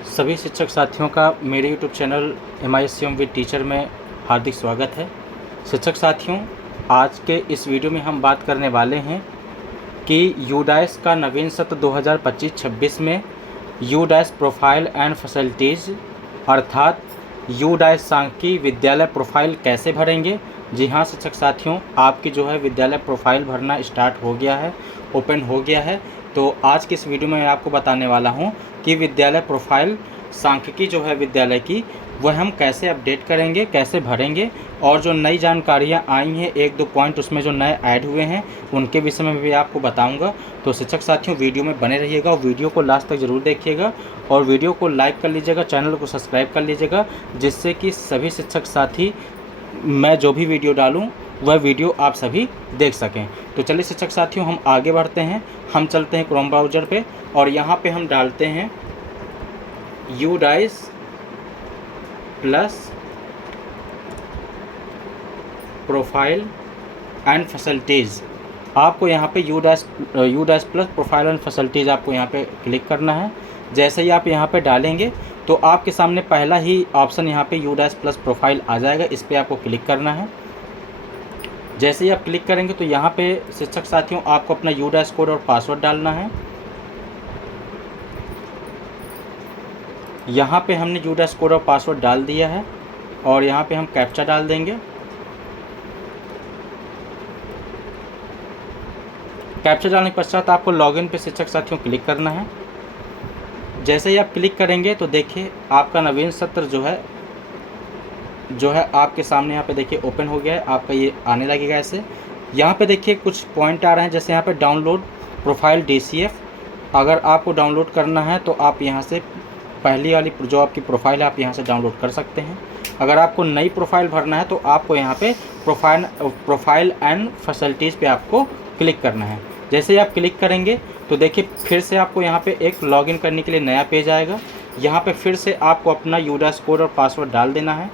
सभी शिक्षक साथियों का मेरे YouTube channel MISCM with teacher में हार्दिक स्वागत है। शिक्षक साथियों, आज के इस वीडियो में हम बात करने वाले हैं कि यूडाइस का नवीन सत्र 2025-26 में यूडाइस प्रोफाइल एंड फैसिलिटीज़ अर्थात यूडाइस सांख्यिकी विद्यालय प्रोफाइल कैसे भरेंगे। जी हाँ शिक्षक साथियों, आपकी जो है विद्यालय प्रोफाइल भरना स्टार्ट हो गया है, ओपन हो गया है। तो आज की इस वीडियो में मैं आपको बताने वाला हूँ कि विद्यालय प्रोफाइल सांख्यिकी जो है विद्यालय की वह हम कैसे अपडेट करेंगे, कैसे भरेंगे, और जो नई जानकारियाँ आई हैं, एक दो पॉइंट उसमें जो नए ऐड हुए हैं उनके विषय में भी आपको बताऊंगा। तो शिक्षक साथियों, वीडियो में बने रहिएगा और वीडियो को लास्ट तक ज़रूर देखिएगा और वीडियो को लाइक कर लीजिएगा, चैनल को सब्सक्राइब कर लीजिएगा, जिससे कि सभी शिक्षक साथी मैं जो भी वीडियो डालूं वह वीडियो आप सभी देख सकें। तो चलिए शिक्षक साथियों, हम आगे बढ़ते हैं। हम चलते हैं क्रोम ब्राउज़र पे और यहाँ पे हम डालते हैं UDISE plus profile and facilities. आपको यहाँ पे UDISE plus profile and facilities आपको यहाँ पे क्लिक करना है। जैसे ही आप यहाँ पे डालेंगे तो आपके सामने पहला ही ऑप्शन यहाँ पे यूडाइस प्लस प्रोफाइल आ जाएगा, इस पर आपको क्लिक करना है। जैसे ही आप क्लिक करेंगे तो यहाँ पे शिक्षक साथियों आपको अपना यूडाइस कोड और पासवर्ड डालना है। यहाँ पे हमने यूडाइस कोड और पासवर्ड डाल दिया है और यहाँ पे हम कैप्चा डाल देंगे। कैप्चा डालने के पश्चात आपको लॉगिन पे शिक्षक साथियों क्लिक करना है। जैसे ही आप क्लिक करेंगे तो देखिए आपका नवीन सत्र जो है आपके सामने यहाँ पे देखिए ओपन हो गया है। आपका ये आने लगेगा ऐसे। यहाँ पे देखिए कुछ पॉइंट आ रहे हैं, जैसे यहाँ पे डाउनलोड प्रोफाइल DCF। अगर आपको डाउनलोड करना है तो आप यहाँ से पहली वाली जो आपकी प्रोफाइल है आप यहाँ से डाउनलोड कर सकते हैं। अगर आपको नई प्रोफाइल भरना है तो आपको यहाँ पे प्रोफाइल एंड फैसिलिटीज़ पे आपको क्लिक करना है। जैसे ही आप क्लिक करेंगे तो देखिए फिर से आपको यहाँ पे एक लॉगिन करने के लिए नया पेज आएगा। यहाँ पे फिर से आपको अपना यूडाइस कोड और पासवर्ड डाल देना है।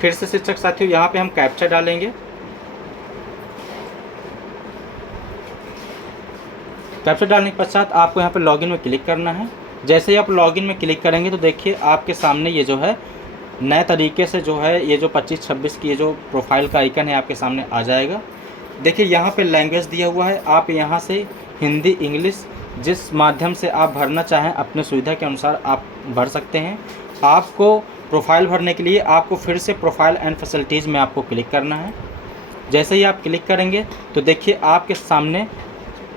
फिर से शिक्षक साथियों यहाँ पे हम कैप्चा डालेंगे। कैप्चा डालने के पश्चात आपको यहाँ पे लॉगिन में क्लिक करना है। जैसे ही आप लॉगिन में क्लिक करेंगे तो देखिए आपके सामने ये जो है नए तरीके से जो है ये जो 25-26 की ये जो प्रोफाइल का आइकन है आपके सामने आ जाएगा। देखिए यहाँ पे लैंग्वेज दिया हुआ है, आप यहाँ से हिंदी इंग्लिश जिस माध्यम से आप भरना चाहें अपने सुविधा के अनुसार आप भर सकते हैं। आपको प्रोफाइल भरने के लिए आपको फिर से प्रोफाइल एंड फैसिलिटीज़ में आपको क्लिक करना है। जैसे ही आप क्लिक करेंगे तो देखिए आपके सामने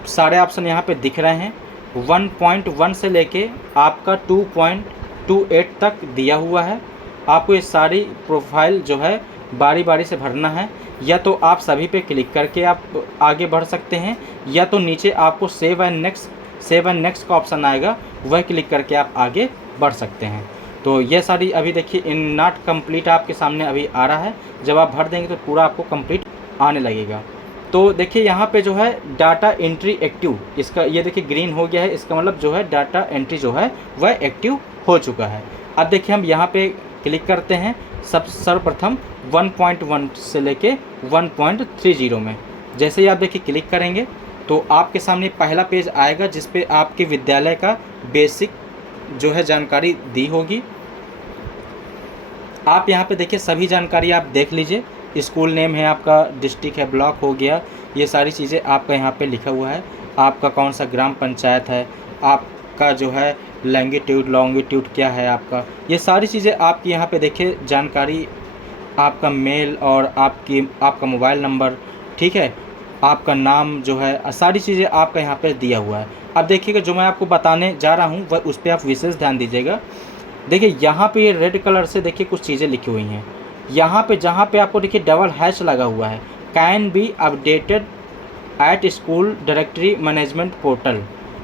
सारे ऑप्शन यहाँ पे दिख रहे हैं। 1.1 से लेके आपका 2.28 तक दिया हुआ है। आपको ये सारी प्रोफाइल जो है बारी बारी से भरना है, या तो आप सभी पे क्लिक करके आप आगे बढ़ सकते हैं, या तो नीचे आपको सेव एंड नेक्स्ट का ऑप्शन आएगा, वह क्लिक करके आप आगे बढ़ सकते हैं। तो ये सारी अभी देखिए इन नॉट कंप्लीट आपके सामने अभी आ रहा है। जब आप भर देंगे तो पूरा आपको कंप्लीट आने लगेगा। तो देखिए यहाँ पे जो है डाटा एंट्री एक्टिव, इसका ये देखिए ग्रीन हो गया है, इसका मतलब जो है डाटा एंट्री जो है वह एक्टिव हो चुका है। अब देखिए हम यहाँ पे क्लिक करते हैं सर्वप्रथम 1.1 से लेके 1.30 में। जैसे ही आप देखिए क्लिक करेंगे तो आपके सामने पहला पेज आएगा जिस पे आपके विद्यालय का बेसिक जो है जानकारी दी होगी। आप यहाँ पे देखिए सभी जानकारी आप देख लीजिए। स्कूल नेम है आपका, डिस्ट्रिक्ट है, ब्लॉक हो गया, ये सारी चीज़ें आपका यहाँ पे लिखा हुआ है। आपका कौन सा ग्राम पंचायत है, आपका जो है लैंगिट्यूड लॉन्गिट्यूड क्या है आपका, ये सारी चीज़ें आपकी यहाँ पे देखिए जानकारी, आपका मेल और आपका मोबाइल नंबर, ठीक है, आपका नाम जो है, सारी चीज़ें आपका यहाँ पे दिया हुआ है। अब देखिएगा जो मैं आपको बताने जा रहा हूँ वह उस पर आप विशेष ध्यान दीजिएगा। देखिए यहाँ पे ये रेड कलर से देखिए कुछ चीज़ें लिखी हुई हैं। यहाँ पे जहाँ पे आपको देखिए डबल हैश लगा हुआ है, can be updated at school directory management portal.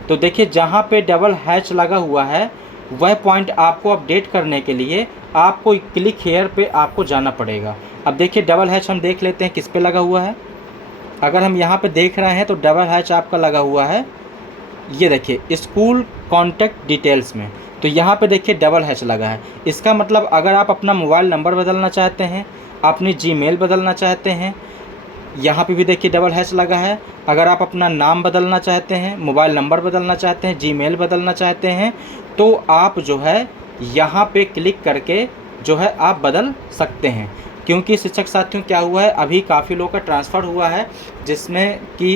तो देखिए जहाँ पे डबल हैश लगा हुआ है वह पॉइंट आपको अपडेट करने के लिए आपको क्लिक हेयर पे आपको जाना पड़ेगा। अब देखिए डबल हैश हम देख लेते हैं किस पे लगा हुआ है। अगर हम यहाँ पे देख रहे हैं तो डबल हैश आपका लगा हुआ है, ये देखिए स्कूल कॉन्टैक्ट डिटेल्स में। तो यहाँ पे देखिए डबल हैश लगा है। इसका मतलब अगर आप अपना मोबाइल नंबर बदलना चाहते हैं, अपनी जीमेल बदलना चाहते हैं, यहाँ पे भी देखिए डबल हैश लगा है। अगर आप अपना नाम बदलना चाहते हैं, मोबाइल नंबर बदलना चाहते हैं, जीमेल बदलना चाहते हैं, तो आप जो है यहाँ पे क्लिक करके जो है आप बदल सकते हैं। क्योंकि शिक्षक साथियों क्या हुआ है, अभी काफ़ी लोगों का ट्रांसफ़र हुआ है, जिसमें कि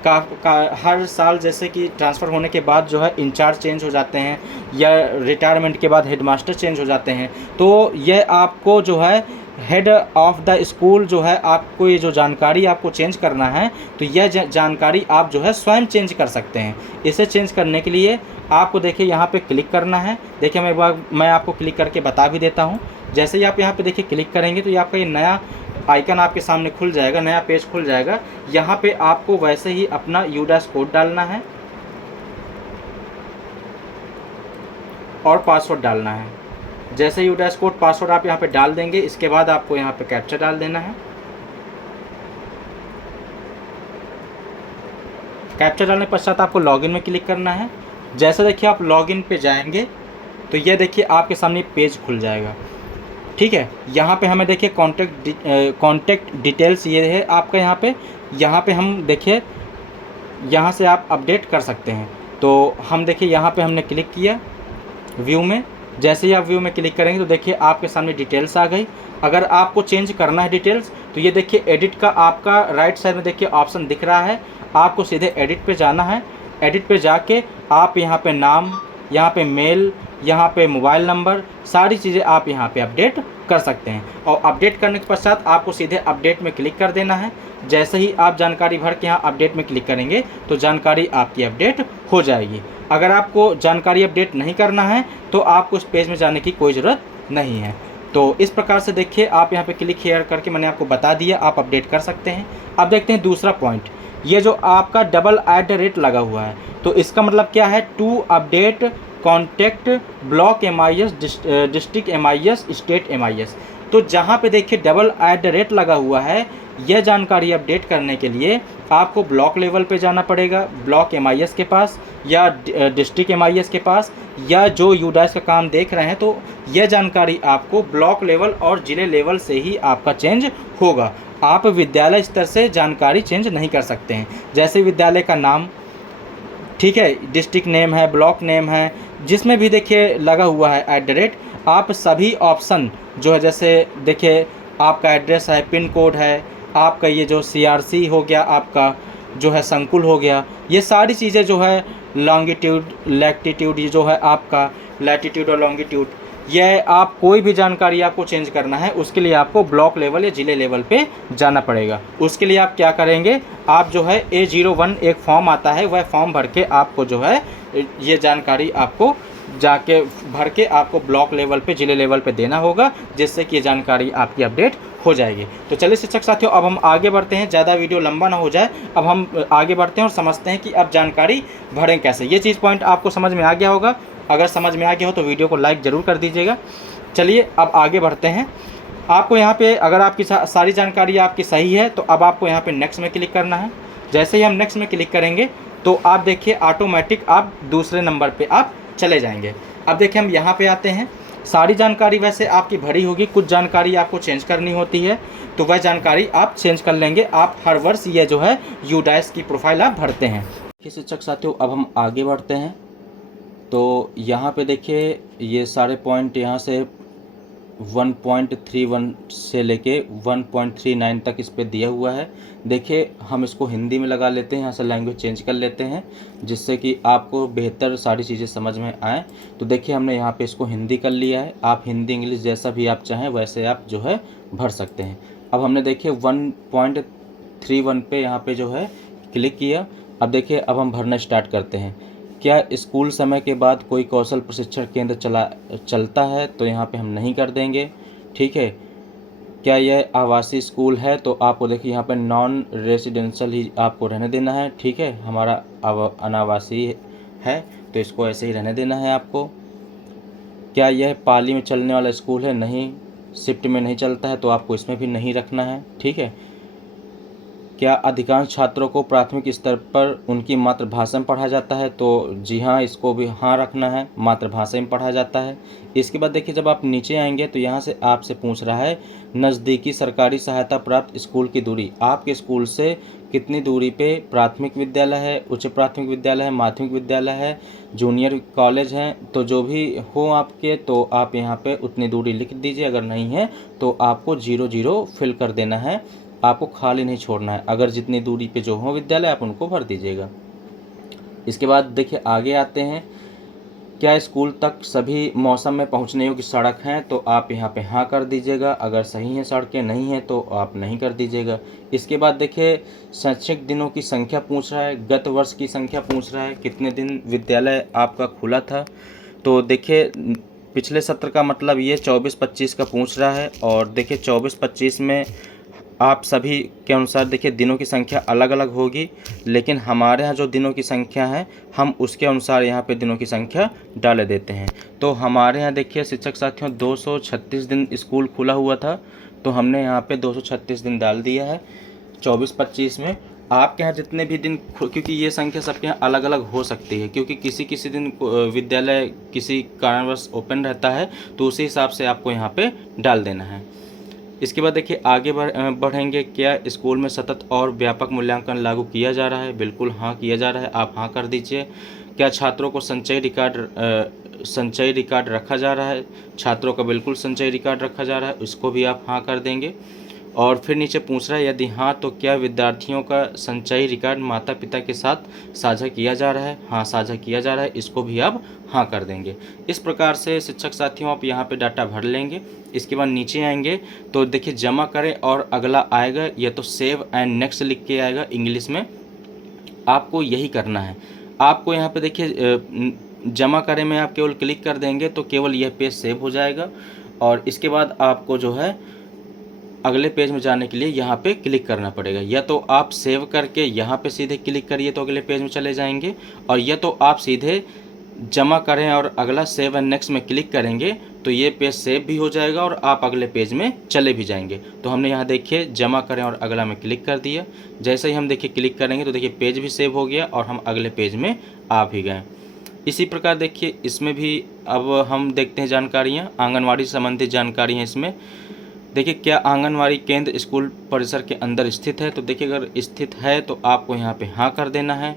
हर साल जैसे कि ट्रांसफ़र होने के बाद जो है इंचार्ज चेंज हो जाते हैं, या रिटायरमेंट के बाद हेडमास्टर चेंज हो जाते हैं। तो यह आपको जो है हेड ऑफ़ द स्कूल जो है, आपको ये जो जानकारी आपको चेंज करना है, तो यह जानकारी आप जो है स्वयं चेंज कर सकते हैं। इसे चेंज करने के लिए आपको देखिए यहाँ पे क्लिक करना है। देखिए मैं आपको क्लिक करके बता भी देता हूँ। जैसे ही आप यहाँ पे देखिए क्लिक करेंगे तो ये आपका ये नया आइकन आपके सामने खुल जाएगा, नया पेज खुल जाएगा। यहाँ पे आपको वैसे ही अपना यूडैश कोड डालना है और पासवर्ड डालना है। जैसे यूडैश कोड पासवर्ड आप यहाँ पे डाल देंगे, इसके बाद आपको यहाँ पे कैप्चा डाल देना है। कैप्चा डालने के पश्चात आपको लॉगिन में क्लिक करना है। जैसे देखिए आप लॉगिन पे जाएंगे तो ये देखिए आपके सामने पेज खुल जाएगा। ठीक है, यहाँ पे हमें देखिए कॉन्टैक्ट डिटेल्स ये है आपका। यहाँ पे हम देखिए यहाँ से आप अपडेट कर सकते हैं। तो हम देखिए यहाँ पे हमने क्लिक किया व्यू में। जैसे ही आप व्यू में क्लिक करेंगे तो देखिए आपके सामने डिटेल्स आ गई। अगर आपको चेंज करना है डिटेल्स तो ये देखिए एडिट का आपका राइट साइड में देखिए ऑप्शन दिख रहा है। आपको सीधे एडिट पे जाना है। एडिट पे जाके आप यहाँ पे नाम, यहाँ पे मेल, यहाँ पे मोबाइल नंबर, सारी चीज़ें आप यहाँ पे अपडेट कर सकते हैं। और अपडेट करने के पश्चात आपको सीधे अपडेट में क्लिक कर देना है। जैसे ही आप जानकारी भर के यहाँ अपडेट में क्लिक करेंगे तो जानकारी आपकी अपडेट हो जाएगी। अगर आपको जानकारी अपडेट नहीं करना है तो आपको इस पेज में जाने की कोई ज़रूरत नहीं है। तो इस प्रकार से देखिए आप यहाँ पे क्लिक हेयर करके मैंने आपको बता दिया, आप अपडेट कर सकते हैं। अब देखते हैं दूसरा पॉइंट, ये जो आपका $@ लगा हुआ है, तो इसका मतलब क्या है, to update contact block MIS, district MIS, state MIS। तो जहाँ पे देखिए $@ लगा हुआ है, यह जानकारी अपडेट करने के लिए आपको ब्लॉक लेवल पे जाना पड़ेगा, ब्लॉक MIS के पास या डिस्ट्रिक्ट MIS के पास, या जो यूडैश का काम देख रहे हैं। तो यह जानकारी आपको ब्लॉक लेवल और ज़िले लेवल से ही आपका चेंज होगा। आप विद्यालय स्तर से जानकारी चेंज नहीं कर सकते हैं। जैसे विद्यालय का नाम, ठीक है, डिस्ट्रिक्ट नेम है, ब्लॉक नेम है, जिसमें भी देखिए लगा हुआ है @ आप सभी ऑप्शन जो है, जैसे देखिए आपका एड्रेस है, पिन कोड है, आपका ये जो CRC हो गया, आपका जो है संकुल हो गया, ये सारी चीज़ें जो है लॉन्गिट्यूड, लैटिट्यूड, ये जो है आपका लैटिट्यूड और लॉन्गिट्यूड, यह आप कोई भी जानकारी आपको चेंज करना है उसके लिए आपको ब्लॉक लेवल या ज़िले लेवल पे जाना पड़ेगा। उसके लिए आप क्या करेंगे, आप जो है A01 एक फॉर्म आता है, वह फॉर्म भर के आपको जो है ये जानकारी आपको जाके भर के आपको ब्लॉक लेवल पे, ज़िले लेवल पे देना होगा, जिससे कि ये जानकारी आपकी अपडेट हो जाएगी। तो चलिए शिक्षक साथियों, अब हम आगे बढ़ते हैं, ज़्यादा वीडियो लंबा ना हो जाए। अब हम आगे बढ़ते हैं और समझते हैं कि अब जानकारी भरें कैसे। ये चीज़ पॉइंट आपको समझ में आ गया होगा। अगर समझ में आ गया हो तो वीडियो को लाइक ज़रूर कर दीजिएगा। चलिए अब आगे बढ़ते हैं। आपको यहाँ पे अगर आपकी सारी जानकारी आपकी सही है तो अब आपको यहाँ पे नेक्स्ट में क्लिक करना है। जैसे ही हम नेक्स्ट में क्लिक करेंगे तो आप देखिए ऑटोमेटिक आप दूसरे नंबर पे आप चले जाएंगे। अब देखिए हम यहाँ पे आते हैं। सारी जानकारी वैसे आपकी भरी होगी, कुछ जानकारी आपको चेंज करनी होती है, तो वह जानकारी आप चेंज कर लेंगे। आप हर वर्ष ये जो है यूडैश की प्रोफाइल आप भरते हैं। शिक्षक साथियों, अब हम आगे बढ़ते हैं। तो यहाँ पे देखिए ये सारे पॉइंट यहाँ से 1.31 से लेके 1.39 तक इस पे दिया हुआ है। देखिए हम इसको हिंदी में लगा लेते हैं, यहाँ से लैंग्वेज चेंज कर लेते हैं जिससे कि आपको बेहतर सारी चीज़ें समझ में आएँ। तो देखिए हमने यहाँ पे इसको हिंदी कर लिया है। आप हिंदी इंग्लिश जैसा भी आप चाहें वैसे आप जो है भर सकते हैं। अब हमने देखिए 1.31 पे यहाँ पे जो है क्लिक किया। अब देखिए अब हम भरना स्टार्ट करते हैं। क्या स्कूल समय के बाद कोई कौशल प्रशिक्षण केंद्र चलता है, तो यहाँ पे हम नहीं कर देंगे। ठीक है, क्या यह आवासीय स्कूल है, तो आपको देखिए यहाँ पे नॉन रेसिडेंशियल ही आपको रहने देना है। ठीक है, हमारा अनावासीय है तो इसको ऐसे ही रहने देना है आपको। क्या यह पाली में चलने वाला स्कूल है, नहीं, शिफ्ट में नहीं चलता है तो आपको इसमें भी नहीं रखना है। ठीक है, क्या अधिकांश छात्रों को प्राथमिक स्तर पर उनकी मातृभाषा में पढ़ा जाता है? तो जी हाँ, इसको भी हाँ रखना है, मातृभाषा में पढ़ा जाता है। इसके बाद देखिए जब आप नीचे आएंगे तो यहाँ से आपसे पूछ रहा है नज़दीकी सरकारी सहायता प्राप्त स्कूल की दूरी। आपके स्कूल से कितनी दूरी पे प्राथमिक विद्यालय है, उच्च प्राथमिक विद्यालय है, माध्यमिक विद्यालय है, जूनियर कॉलेज हैं, तो जो भी हो आपके, तो आप यहाँ पे उतनी दूरी लिख दीजिए। अगर नहीं है तो आपको 0 फिल कर देना है, आपको खाली नहीं छोड़ना है। अगर जितनी दूरी पे जो हो विद्यालय आप उनको भर दीजिएगा। इसके बाद देखिए आगे आते हैं, क्या स्कूल तक सभी मौसम में पहुंचने योग्य सड़क हैं? तो आप यहाँ पे हाँ कर दीजिएगा। अगर सही हैं सड़कें, नहीं हैं तो आप नहीं कर दीजिएगा। इसके बाद देखिए शैक्षिक दिनों की संख्या पूछ रहा है, गत वर्ष की संख्या पूछ रहा है, कितने दिन विद्यालय आपका खुला था। तो देखिए पिछले सत्र का मतलब ये 24-25 का पूछ रहा है, और देखिए 24-25 में आप सभी के अनुसार देखिए दिनों की संख्या अलग अलग होगी, लेकिन हमारे यहाँ जो दिनों की संख्या है हम उसके अनुसार यहाँ पे दिनों की संख्या डाल देते हैं। तो हमारे यहाँ देखिए शिक्षक साथियों 236 दिन स्कूल खुला हुआ था, तो हमने यहाँ पे 236 दिन डाल दिया है 24-25 में। आपके यहाँ जितने भी दिन, क्योंकि ये संख्या सबके यहाँ अलग अलग हो सकती है, क्योंकि किसी किसी दिन विद्यालय किसी कारणवश ओपन रहता है, तो उसी हिसाब से आपको यहाँ पे डाल देना है। इसके बाद देखिए आगे बढ़ेंगे, क्या स्कूल में सतत और व्यापक मूल्यांकन लागू किया जा रहा है? बिल्कुल हाँ किया जा रहा है, आप हाँ कर दीजिए। क्या छात्रों को संचयी रिकॉर्ड रखा जा रहा है? छात्रों का बिल्कुल संचयी रिकॉर्ड रखा जा रहा है, इसको भी आप हाँ कर देंगे। और फिर नीचे पूछ रहा है यदि हाँ तो क्या विद्यार्थियों का संचयी रिकॉर्ड माता पिता के साथ साझा किया जा रहा है? हाँ साझा किया जा रहा है, इसको भी आप हाँ कर देंगे। इस प्रकार से शिक्षक साथियों आप यहाँ पे डाटा भर लेंगे। इसके बाद नीचे आएंगे तो देखिए जमा करें और अगला आएगा, यह तो सेव एंड नेक्स्ट लिख के आएगा इंग्लिश में, आपको यही करना है। आपको यहाँ पे देखिए जमा करें में आप केवल क्लिक कर देंगे तो केवल यह पेज सेव हो जाएगा, और इसके बाद आपको जो है अगले पेज में जाने के लिए यहाँ पे क्लिक करना पड़ेगा। या तो आप सेव करके यहाँ पे सीधे क्लिक करिए तो अगले पेज में चले जाएंगे, और या तो आप सीधे जमा करें और अगला सेव एंड नेक्स्ट में क्लिक करेंगे तो ये पेज सेव भी हो जाएगा और आप अगले पेज में चले भी जाएंगे। तो हमने यहाँ देखिए जमा करें और अगला में क्लिक कर दिया। जैसे ही हम देखिए क्लिक करेंगे तो देखिए पेज भी सेव हो गया और हम अगले पेज में आ भी गए। इसी प्रकार देखिए इसमें भी अब हम देखते हैं जानकारियाँ, आंगनवाड़ी से संबंधित जानकारी हैं इसमें। देखिए क्या आंगनवाड़ी केंद्र स्कूल परिसर के अंदर स्थित है? तो देखिए अगर स्थित है तो आपको यहाँ पे हाँ कर देना है।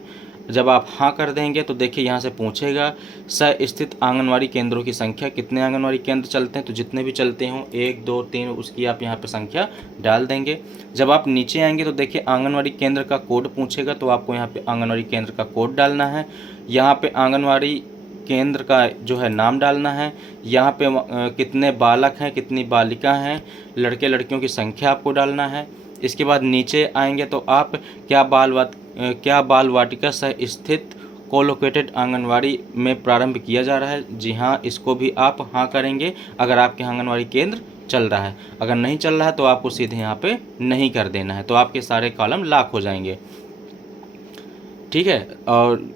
जब आप हाँ कर देंगे तो देखिए यहाँ से पूछेगा स्थित आंगनवाड़ी केंद्रों की संख्या, कितने आंगनवाड़ी केंद्र चलते हैं? तो जितने भी चलते हों 1 2 3 उसकी आप यहाँ पे संख्या डाल देंगे। जब आप नीचे आएंगे तो देखिए आंगनवाड़ी केंद्र का कोड पूछेगा, तो आपको यहाँ पे आंगनवाड़ी केंद्र का कोड डालना है। यहाँ पे आंगनवाड़ी केंद्र का जो है नाम डालना है। यहाँ पे कितने बालक हैं, कितनी बालिका हैं, लड़के लड़कियों की संख्या आपको डालना है। इसके बाद नीचे आएंगे तो आप क्या बाल वाटिका सह स्थित कोलोकेटेड आंगनवाड़ी में प्रारंभ किया जा रहा है? जी हाँ, इसको भी आप हाँ करेंगे अगर आपके आंगनवाड़ी केंद्र चल रहा है। अगर नहीं चल रहा है तो आपको सीधे यहाँ पे नहीं कर देना है, तो आपके सारे कॉलम लॉक हो जाएंगे। ठीक है, और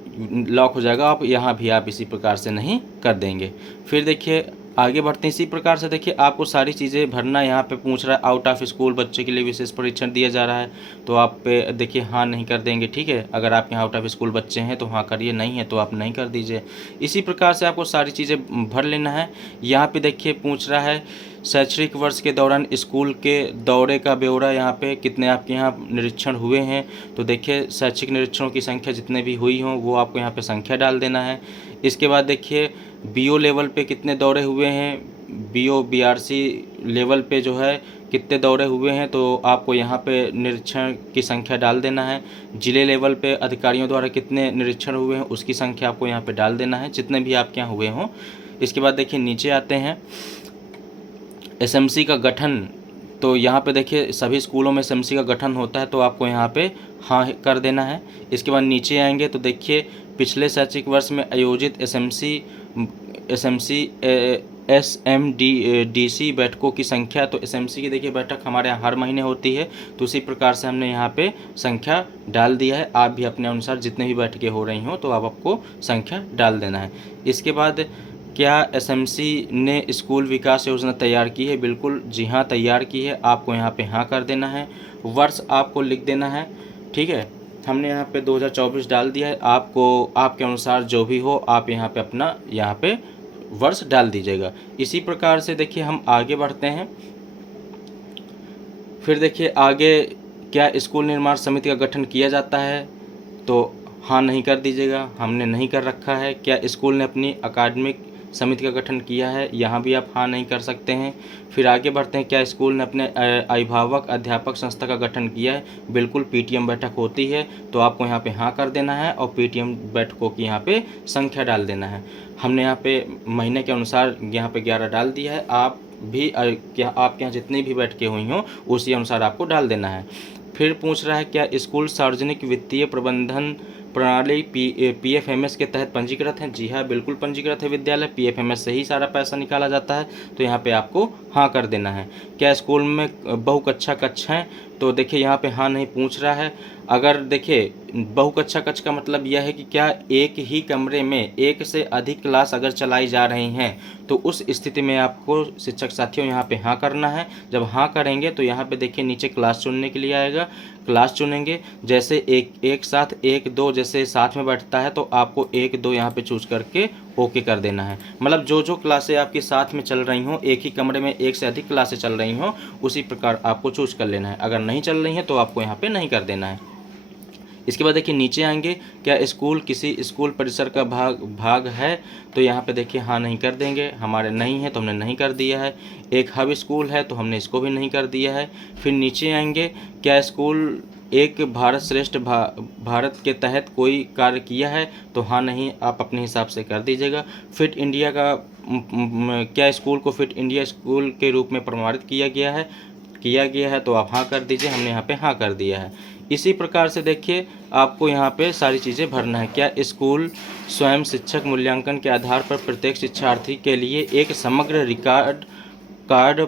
लॉक हो जाएगा, आप यहाँ भी आप इसी प्रकार से नहीं कर देंगे। फिर देखिए आगे बढ़ते हैं। इसी प्रकार से देखिए आपको सारी चीज़ें भरना, यहाँ पे पूछ रहा है आउट ऑफ स्कूल बच्चे के लिए विशेष परीक्षण दिया जा रहा है, तो आप पे देखिए हाँ नहीं कर देंगे। ठीक है, अगर आपके यहाँ आउट ऑफ स्कूल बच्चे हैं तो हाँ करिए, नहीं है तो आप नहीं कर दीजिए। इसी प्रकार से आपको सारी चीज़ें भर लेना है। यहाँ पे देखिए पूछ रहा है शैक्षणिक वर्ष के दौरान स्कूल के दौरे का ब्यौरा, यहाँ पे कितने आपके यहाँ निरीक्षण हुए हैं? तो देखिए शैक्षिक निरीक्षणों की संख्या जितने भी हुई हों वो आपको यहाँ पे संख्या डाल देना है। इसके बाद देखिए बीओ लेवल पे कितने दौरे हुए हैं, बीओ बीआरसी लेवल पे जो है कितने दौरे हुए हैं, तो आपको यहाँ पे निरीक्षण की संख्या डाल देना है। जिले लेवल पे अधिकारियों द्वारा कितने निरीक्षण हुए हैं उसकी संख्या आपको यहाँ पे डाल देना है, जितने भी आपके यहाँ हुए हों। इसके बाद देखिए नीचे आते हैं एसएमसी का गठन, तो यहाँ पे देखिए सभी स्कूलों में एसएमसी का गठन होता है, तो आपको यहाँ पे हाँ कर देना है। इसके बाद नीचे आएंगे तो देखिए पिछले शैक्षिक वर्ष में आयोजित एसएमडीसी बैठकों की संख्या, तो एसएमसी की देखिए बैठक हमारे यहाँ हर महीने होती है, तो उसी प्रकार से हमने यहाँ पे संख्या डाल दिया है। आप भी अपने अनुसार जितने भी बैठकें हो रही हों तो आपको संख्या डाल देना है। इसके बाद क्या एसएमसी ने स्कूल विकास योजना तैयार की है? बिल्कुल जी हाँ, तैयार की है। आपको यहाँ पे हाँ कर देना है, वर्ष आपको लिख देना है, ठीक है। हमने यहाँ पे 2024 डाल दिया है। आपको आपके अनुसार जो भी हो आप यहाँ पे अपना यहाँ पे वर्ष डाल दीजिएगा। इसी प्रकार से देखिए हम आगे बढ़ते हैं। फिर देखिए आगे, क्या स्कूल निर्माण समिति का गठन किया जाता है? तो हाँ नहीं कर दीजिएगा, हमने नहीं कर रखा है। क्या स्कूल ने अपनी अकादमिक समिति का गठन किया है? यहाँ भी आप हाँ नहीं कर सकते हैं। फिर आगे बढ़ते हैं, क्या स्कूल ने अपने अभिभावक अध्यापक संस्था का गठन किया है? बिल्कुल, पीटीएम बैठक होती है, तो आपको यहाँ पे हाँ कर देना है और पीटीएम बैठकों की यहाँ पे संख्या डाल देना है। हमने यहाँ पे महीने के अनुसार यहाँ पे 11 डाल दिया है। आप भी क्या आपके यहाँ जितनी भी बैठकें हुई हों उसी अनुसार आपको डाल देना है। फिर पूछ रहा है, क्या स्कूल सार्वजनिक वित्तीय प्रबंधन प्रणाली पीएफएमएस के तहत पंजीकृत हैं? जी हाँ, बिल्कुल पंजीकृत है विद्यालय, पीएफएमएस से ही सारा पैसा निकाला जाता है, तो यहाँ पे आपको हाँ कर देना है। क्या स्कूल में बहुकक्षा कक्ष हैं? तो देखिए यहाँ पे हाँ नहीं पूछ रहा है। अगर देखिए बहुकक्षा कक्ष का मतलब यह है कि क्या एक ही कमरे में एक से अधिक क्लास अगर चलाई जा रही हैं, तो उस स्थिति में आपको शिक्षक साथियों यहाँ पे हाँ करना है। जब हाँ करेंगे तो यहाँ पे देखिए नीचे क्लास चुनने के लिए आएगा, क्लास चुनेंगे। जैसे एक साथ 1 2 जैसे साथ में बैठता है तो आपको 1 2 यहाँ पे चूज करके ओके कर देना है। मतलब जो क्लासें आपके साथ में चल रही हों, एक ही कमरे में एक से अधिक क्लासें चल रही हों, उसी प्रकार आपको चूज कर लेना है। अगर नहीं चल रही हैं तो आपको यहाँ पे नहीं कर देना है। इसके बाद देखिए नीचे आएंगे, क्या स्कूल किसी स्कूल परिसर का भाग है? तो यहाँ पे देखिए हाँ नहीं कर देंगे, हमारे नहीं है तो हमने नहीं कर दिया है। एक हब स्कूल है तो हमने इसको भी नहीं कर दिया है। फिर नीचे आएंगे, क्या स्कूल एक भारत श्रेष्ठ भारत के तहत कोई कार्य किया है? तो हाँ नहीं आप अपने हिसाब से कर दीजिएगा। फिट इंडिया का क्या स्कूल को फिट इंडिया स्कूल के रूप में प्रमाणित किया गया है? तो आप हाँ कर दीजिए, हमने यहाँ पे हाँ कर दिया है। इसी प्रकार से देखिए आपको यहाँ पे सारी चीज़ें भरना है। क्या स्कूल स्वयं शिक्षक मूल्यांकन के आधार पर प्रत्येक शिक्षार्थी के लिए एक समग्र रिकॉर्ड कार्ड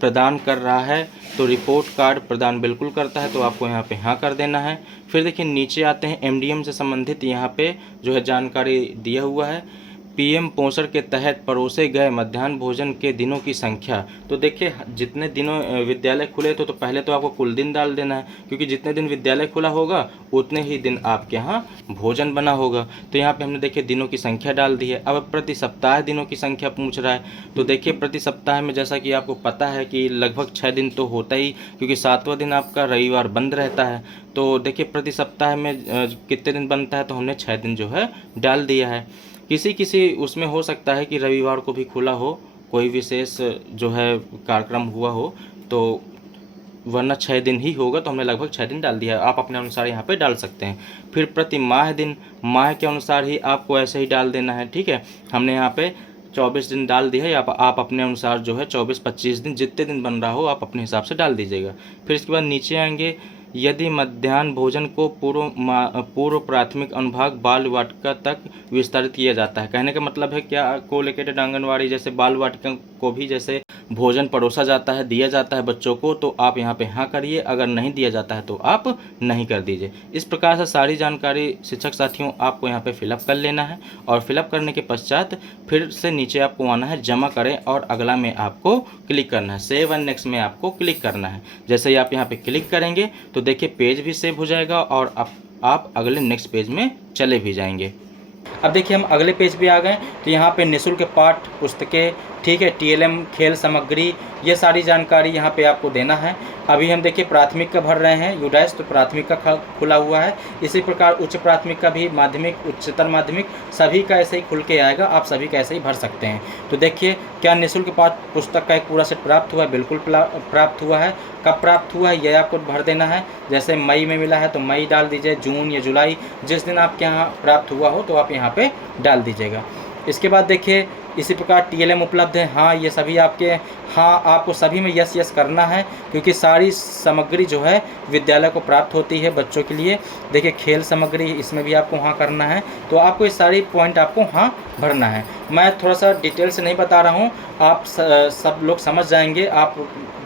प्रदान कर रहा है? तो रिपोर्ट कार्ड प्रदान बिल्कुल करता है, तो आपको यहाँ पे हाँ कर देना है। फिर देखिए नीचे आते हैं, एमडीएम से संबंधित यहाँ पे जो है जानकारी दिया हुआ है। पीएम पोषण के तहत परोसे गए मध्याह्न भोजन के दिनों की संख्या। तो देखिए जितने दिनों विद्यालय खुले तो पहले तो आपको कुल दिन डाल देना है, क्योंकि जितने दिन विद्यालय खुला होगा उतने ही दिन आपके यहाँ भोजन बना होगा। तो यहाँ पे हमने देखिए दिनों की संख्या डाल दी है। अब प्रति सप्ताह दिनों की संख्या पूछ रहा है, तो देखिए प्रति सप्ताह में जैसा कि आपको पता है कि लगभग 6 दिन तो होता ही, क्योंकि 7वां दिन आपका रविवार बंद रहता है। तो देखिए प्रति सप्ताह में कितने दिन बनता है, तो हमने 6 दिन जो है डाल दिया है। किसी उसमें हो सकता है कि रविवार को भी खुला हो, कोई विशेष जो है कार्यक्रम हुआ हो, तो वरना 6 दिन ही होगा, तो हमने लगभग 6 दिन डाल दिया है। आप अपने अनुसार यहाँ पे डाल सकते हैं। फिर प्रति माह दिन, माह के अनुसार ही आपको ऐसे ही डाल देना है, ठीक है। हमने यहाँ पे 24 दिन डाल दिया है, आप अपने अनुसार जो है 24-25 दिन जितने दिन बन रहा हो आप अपने हिसाब से डाल दीजिएगा। फिर इसके बाद नीचे आएंगे, यदि मध्याह्न भोजन को पूर्व प्राथमिक अनुभाग बाल वाटिका तक विस्तारित किया जाता है, कहने का मतलब है क्या कोलोकेटेड आंगनवाड़ी जैसे बाल वाटिका को भी जैसे भोजन परोसा जाता है, दिया जाता है बच्चों को, तो आप यहाँ पे हाँ करिए। अगर नहीं दिया जाता है तो आप नहीं कर दीजिए। इस प्रकार से सारी जानकारी शिक्षक साथियों आपको यहाँ पे फिलअप कर लेना है, और फिलअप करने के पश्चात फिर से नीचे आपको आना है जमा करें, और अगला में आपको क्लिक करना है, सेव एंड नेक्स्ट में आपको क्लिक करना है। जैसे ही आप यहाँ पे क्लिक करेंगे तो देखिए पेज भी सेव हो जाएगा और आप अगले नेक्स्ट पेज में चले भी जाएंगे। अब देखिए हम अगले पेज पे आ गए, तो यहाँ पे निःशुल्क पाठ पुस्तकें, ठीक है, टीएलएम खेल सामग्री, ये सारी जानकारी यहाँ पे आपको देना है। अभी हम देखिए प्राथमिक का भर रहे हैं यूडाइस, तो प्राथमिक का खुला हुआ है। इसी प्रकार उच्च प्राथमिक का भी, माध्यमिक, उच्चतर माध्यमिक सभी का ऐसे ही खुल के आएगा, आप सभी का ऐसे ही भर सकते हैं। तो देखिए क्या निःशुल्क पाठ पुस्तक का एक पूरा सेट प्राप्त हुआ है? बिल्कुल प्राप्त हुआ है। कब प्राप्त हुआ है यह आपको भर देना है। जैसे मई में मिला है तो मई डाल दीजिए, जून या जुलाई, जिस दिन आपके यहाँ प्राप्त हुआ हो तो आप यहाँ पे डाल दीजिएगा। इसके बाद देखिए इसी प्रकार टीएलएम उपलब्ध है, हाँ ये सभी आपके हाँ, आपको सभी में यस यस करना है, क्योंकि सारी सामग्री जो है विद्यालय को प्राप्त होती है बच्चों के लिए। देखिए खेल सामग्री, इसमें भी आपको हाँ करना है। तो आपको ये सारी पॉइंट आपको हाँ भरना है। मैं थोड़ा सा डिटेल से नहीं बता रहा हूँ, आप सब लोग समझ जाएंगे आप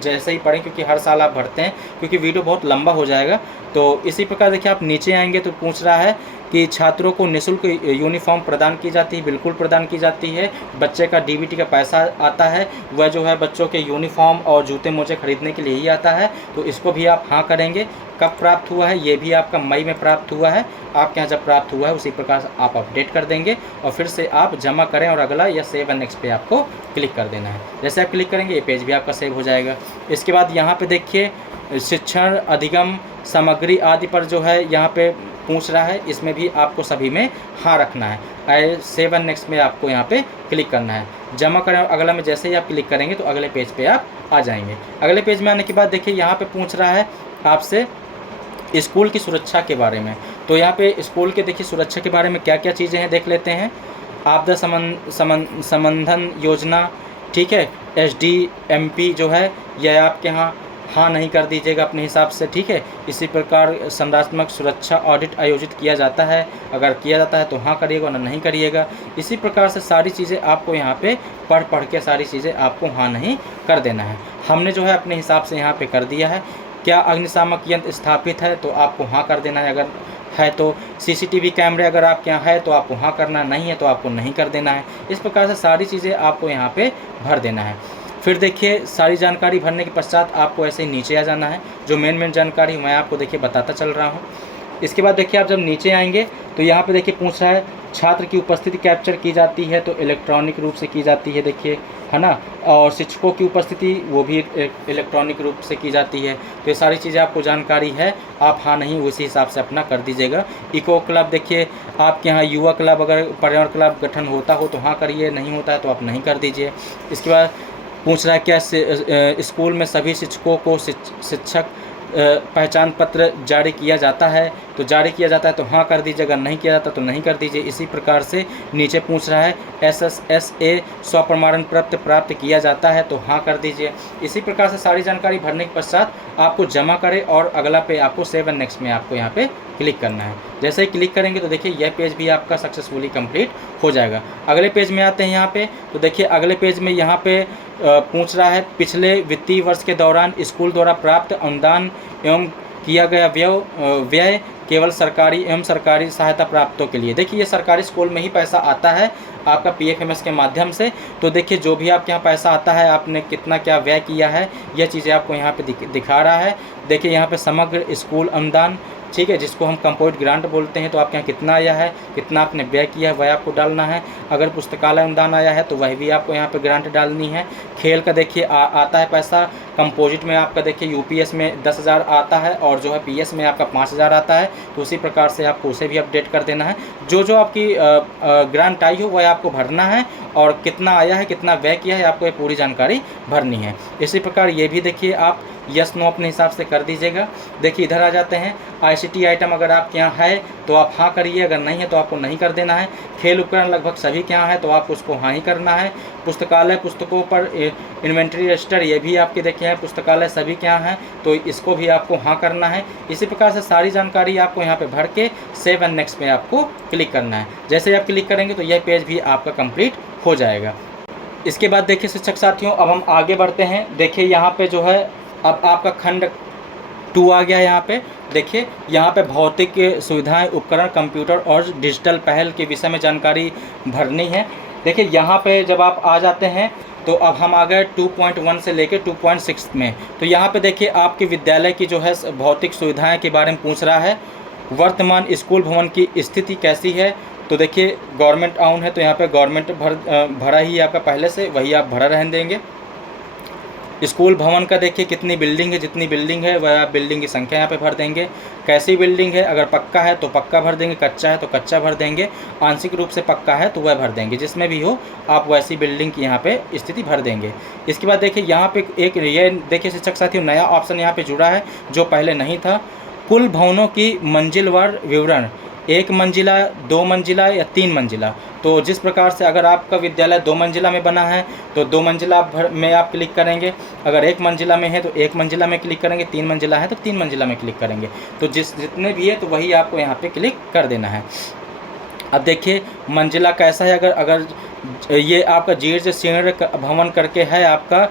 जैसे ही पढ़ें, क्योंकि हर साल आप भरते हैं, क्योंकि वीडियो बहुत लंबा हो जाएगा। तो इसी प्रकार देखिए आप नीचे आएंगे तो पूछ रहा है कि छात्रों को निःशुल्क यूनिफॉर्म प्रदान की जाती है। बिल्कुल प्रदान की जाती है। बच्चे का डीबीटी का पैसा आता है, वह जो है बच्चों के यूनिफॉर्म और जूते मोजे खरीदने के लिए ही आता है। तो इसको भी आप हाँ करेंगे। कब प्राप्त हुआ है, ये भी आपका मई में प्राप्त हुआ है। आपके यहाँ जब प्राप्त हुआ है उसी प्रकार से आप अपडेट कर देंगे और फिर से आप जमा करें और अगला या सेव एंड नेक्स्ट पे आपको क्लिक कर देना है। जैसे आप क्लिक करेंगे ये पेज भी आपका सेव हो जाएगा। इसके बाद यहाँ पे देखिए शिक्षण अधिगम सामग्री आदि पर जो है यहाँ पे पूछ रहा है, इसमें भी आपको सभी में हाँ रखना है। सेव एंड नेक्स्ट में आपको यहाँ पे क्लिक करना है। जमा करें अगला में जैसे ही आप क्लिक करेंगे तो अगले पेज पे आप आ जाएंगे। अगले पेज में आने के बाद देखिए यहाँ पे पूछ रहा है आपसे स्कूल की सुरक्षा के बारे में। तो यहाँ पे स्कूल के देखिए सुरक्षा के बारे में क्या क्या चीज़ें हैं देख लेते हैं। आपदा संबंधन योजना, ठीक है, SDMP जो है यह आपके यहाँ हाँ नहीं कर दीजिएगा अपने हिसाब से, ठीक है। इसी प्रकार संरचनात्मक सुरक्षा ऑडिट आयोजित किया जाता है, अगर किया जाता है तो हाँ करिएगा वरना नहीं करिएगा। इसी प्रकार से सारी चीज़ें आपको यहाँ पे पढ़ के सारी चीज़ें आपको हाँ नहीं कर देना है। हमने जो है अपने हिसाब से यहाँ पे कर दिया है। क्या अग्निशामक यंत्र स्थापित है तो आपको हाँ कर देना है, अगर है तो। CCTV कैमरे अगर आपके यहाँ है तो आपको हाँ करना, नहीं है तो आपको नहीं कर देना है। इस प्रकार से सारी चीज़ें आपको यहाँ पे भर देना है। फिर देखिए सारी जानकारी भरने के पश्चात आपको ऐसे ही नीचे आ जाना है। जो मेन जानकारी मैं आपको देखिए बताता चल रहा हूँ। इसके बाद देखिए आप जब नीचे आएंगे तो यहाँ पे देखिए पूछ रहा है छात्र की उपस्थिति कैप्चर की जाती है तो इलेक्ट्रॉनिक रूप से की जाती है, देखिए है ना। और शिक्षकों की उपस्थिति वो भी इलेक्ट्रॉनिक रूप से की जाती है। तो ये सारी चीज़ें आपको जानकारी है, आप हाँ नहीं उसी हिसाब से अपना कर दीजिएगा। इको क्लब देखिए आपके यहाँ युवा क्लब अगर पर्यावरण क्लब गठन होता हो तो हाँ करिए, नहीं होता है तो आप नहीं कर दीजिए। इसके बाद पूछ रहा है क्या स्कूल में सभी शिक्षकों को शिक्षक पहचान पत्र जारी किया जाता है, तो जारी किया जाता है तो हाँ कर दीजिए, अगर नहीं किया जाता तो नहीं कर दीजिए। इसी प्रकार से नीचे पूछ रहा है SSSA स्वप्रमाणन पत्र प्राप्त किया जाता है तो हाँ कर दीजिए। इसी प्रकार से सारी जानकारी भरने के पश्चात आपको जमा करें और अगला पे आपको सेव एंड नेक्स्ट में आपको यहाँ पे क्लिक करना है। जैसे ही क्लिक करेंगे तो देखिए यह पेज भी आपका सक्सेसफुली कंप्लीट हो जाएगा। अगले पेज में आते हैं यहाँ पे, तो देखिए अगले पेज में यहाँ पे पूछ रहा है पिछले वित्तीय वर्ष के दौरान स्कूल द्वारा प्राप्त अनुदान एवं किया गया व्यय केवल सरकारी एवं सरकारी सहायता प्राप्तों के लिए। देखिए ये सरकारी स्कूल में ही पैसा आता है आपका PFMS के माध्यम से। तो देखिए जो भी आपके यहाँ पैसा आता है आपने कितना क्या व्यय किया है यह चीज़ें आपको यहाँ पे दिखा रहा है। देखिए यहाँ पे समग्र स्कूल अनुदान, ठीक है, जिसको हम कंपोजिट ग्रांट बोलते हैं, तो आपके यहाँ कितना आया है, कितना आपने व्यय किया है वह आपको डालना है। अगर पुस्तकालय अनुदान आया है तो वह भी आपको यहाँ पे ग्रांट डालनी है। खेल का देखिए आता है पैसा, कंपोजिट में आपका देखिए UPS में 10,000 आता है और जो है PS में आपका 5,000 आता है। तो उसी प्रकार से आपको उसे भी अपडेट कर देना है। जो आपकी ग्रांट आई हो वह आपको भरना है और कितना आया है कितना व्यय किया है आपको ये पूरी जानकारी भरनी है। इसी प्रकार ये भी देखिए आप यस नो अपने हिसाब से कर दीजिएगा। देखिए इधर आ जाते हैं, ICT आइटम अगर आपके यहाँ है तो आप हाँ करिए, अगर नहीं है तो आपको नहीं कर देना है। खेल उपकरण लगभग सभी के यहाँ है तो आपको उसको हाँ ही करना है। पुस्तकालय पुस्तकों पर इन्वेंट्री रजिस्टर ये भी आपके देखे हैं पुस्तकालय सभी के यहाँ है तो इसको भी आपको हाँ करना है। इसी प्रकार से सारी जानकारी आपको यहाँ पे भर के सेव एंड नेक्स्ट में आपको क्लिक करना है। जैसे ही आप क्लिक करेंगे तो यह पेज भी आपका कंप्लीट हो जाएगा। इसके बाद देखिए शिक्षक साथियों अब हम आगे बढ़ते हैं। देखिए यहाँ पे जो है अब आपका खंड 2 आ गया है। यहाँ पे देखिए यहाँ पे भौतिक सुविधाएं उपकरण कंप्यूटर और डिजिटल पहल के विषय में जानकारी भरनी है। देखिए यहाँ पे जब आप आ जाते हैं तो अब हम आ गए 2.1 से लेकर 2.6 में। तो यहाँ पे देखिए आपके विद्यालय की जो है भौतिक सुविधाएं के बारे में पूछ रहा है। वर्तमान स्कूल भवन की स्थिति कैसी है, तो देखिए गवर्नमेंट आउन है तो यहाँ पे गवर्नमेंट भरा ही आपका पहले से, वही आप भरा रहने देंगे। स्कूल भवन का देखिए कितनी बिल्डिंग है, जितनी बिल्डिंग है वह आप बिल्डिंग की संख्या यहाँ पे भर देंगे। कैसी बिल्डिंग है, अगर पक्का है तो पक्का भर देंगे, कच्चा है तो कच्चा भर देंगे, आंशिक रूप से पक्का है तो वह भर देंगे। जिसमें भी हो आप वैसी बिल्डिंग की यहाँ पे स्थिति भर देंगे। इसके बाद देखिए यहाँ पे एक ये देखिए शिक्षक साथियों नया ऑप्शन यहाँ पे जुड़ा है जो पहले नहीं था। कुल भवनों की मंजिलवार विवरण, 1 मंजिला, 2 मंजिला या 3 मंजिला। तो जिस प्रकार से अगर आपका विद्यालय 2 मंजिला में बना है तो 2 मंजिला में आप क्लिक करेंगे, अगर 1 मंजिला में है तो 1 मंजिला में क्लिक करेंगे, 3 मंजिला है तो 3 मंजिला में क्लिक करेंगे। तो जितने भी है तो वही आपको यहाँ पे क्लिक कर देना है। अब देखिए मंजिला कैसा है, अगर ये आपका जीर्ण शीर्ण भवन करके है आपका,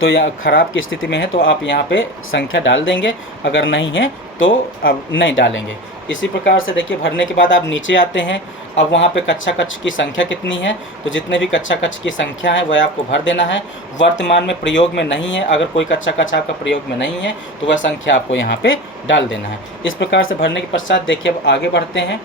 तो या ख़राब की स्थिति में है तो आप यहाँ पे संख्या डाल देंगे, अगर नहीं है तो अब नहीं डालेंगे। इसी प्रकार से देखिए भरने के बाद आप नीचे आते हैं। अब वहाँ पे कक्षा कक्ष की संख्या कितनी है, तो जितने भी कक्षा कक्ष की संख्या है वह आपको भर देना है। वर्तमान में प्रयोग में नहीं है, अगर कोई कक्षा कक्ष आपका प्रयोग में नहीं है तो वह संख्या आपको यहाँ पे डाल देना है। इस प्रकार से भरने के पश्चात देखिए अब आगे बढ़ते हैं।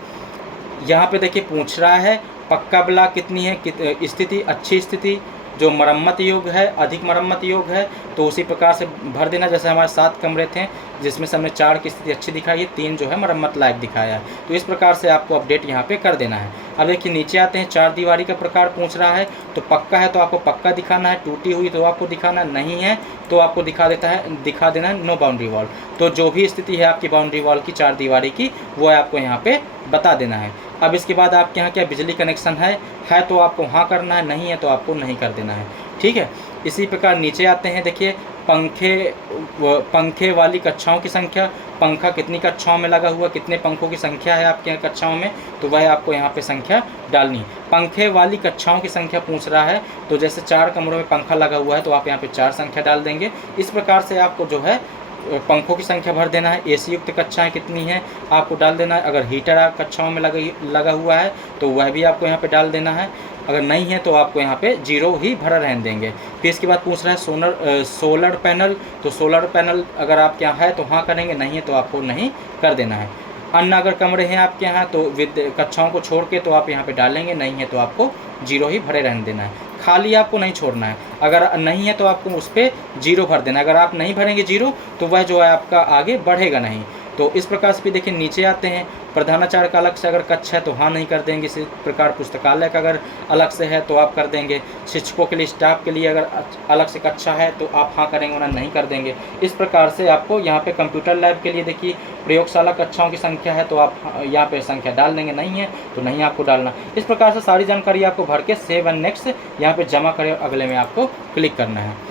यहाँ पे देखिए पूछ रहा है पक्का ब्लॉक कितनी है, स्थिति अच्छी स्थिति, जो मरम्मत योग्य है, अधिक मरम्मत योग्य है, तो उसी प्रकार से भर देना। जैसे हमारे 7 कमरे थे जिसमें से हमने 4 की स्थिति अच्छी दिखाई है, 3 जो है मरम्मत लायक दिखाया है, तो इस प्रकार से आपको अपडेट यहाँ पे कर देना है। अब देखिए नीचे आते हैं, 4 दीवारी का प्रकार पूछ रहा है, तो पक्का है तो आपको पक्का दिखाना है, टूटी हुई तो आपको दिखाना नहीं है तो आपको दिखा देना है नो बाउंड्री वॉल। तो जो भी स्थिति है आपकी बाउंड्री वॉल की 4 दीवारी की वो आपको यहाँ पे बता देना है। अब इसके बाद आपके यहाँ क्या बिजली कनेक्शन है तो आपको हाँ करना है, नहीं है तो आपको नहीं कर देना है, ठीक है। इसी प्रकार नीचे आते हैं, देखिए पंखे वाली कक्षाओं की संख्या, पंखा कितनी कक्षाओं में लगा हुआ, कितने पंखों की संख्या है आपके यहाँ कक्षाओं में, तो वह आपको यहाँ पे संख्या डालनी है। पंखे वाली कक्षाओं की संख्या पूछ रहा है, तो जैसे 4 कमरों में पंखा लगा हुआ है तो आप यहाँ पे 4 संख्या डाल देंगे। इस प्रकार से आपको जो है पंखों की संख्या भर देना है। एसी युक्त कक्षाएं कितनी हैं आपको डाल देना है। अगर हीटर कक्षाओं में लगा हुआ है तो वह भी आपको यहाँ पे डाल देना है, अगर नहीं है तो आपको यहाँ पे 0 ही भरा रहने देंगे। फिर इसके बाद पूछ रहा है सोलर पैनल, तो सोलर पैनल अगर आपके यहाँ है तो हाँ करेंगे, नहीं है तो आपको नहीं कर देना है। अन्य अगर कमरे हैं आपके यहाँ तो कक्षाओं को छोड़ के तो आप यहाँ पे डालेंगे, नहीं है तो आपको 0 ही भरे रहने देना है। खाली आपको नहीं छोड़ना है, अगर नहीं है तो आपको उस पर 0 भर देना है। अगर आप नहीं भरेंगे 0 तो वह जो है आपका आगे बढ़ेगा नहीं। तो इस प्रकार से भी देखिए नीचे आते हैं, प्रधानाचार्य का अलग से अगर कक्ष है तो हाँ नहीं कर देंगे। इसी प्रकार पुस्तकालय का अगर अलग से है तो आप कर देंगे। शिक्षकों के लिए, स्टाफ के लिए अगर अलग से कक्षा है तो आप हाँ करेंगे, वरना नहीं कर देंगे। इस प्रकार से आपको यहाँ पे कंप्यूटर लैब के लिए देखिए प्रयोगशाला कक्षाओं की संख्या है तो आप यहाँ पे संख्या डाल देंगे, नहीं है तो नहीं आपको डालना। इस प्रकार से सारी जानकारी आपको भर के सेव एंड नेक्स्ट यहाँ पे जमा करें, अगले में आपको क्लिक करना है।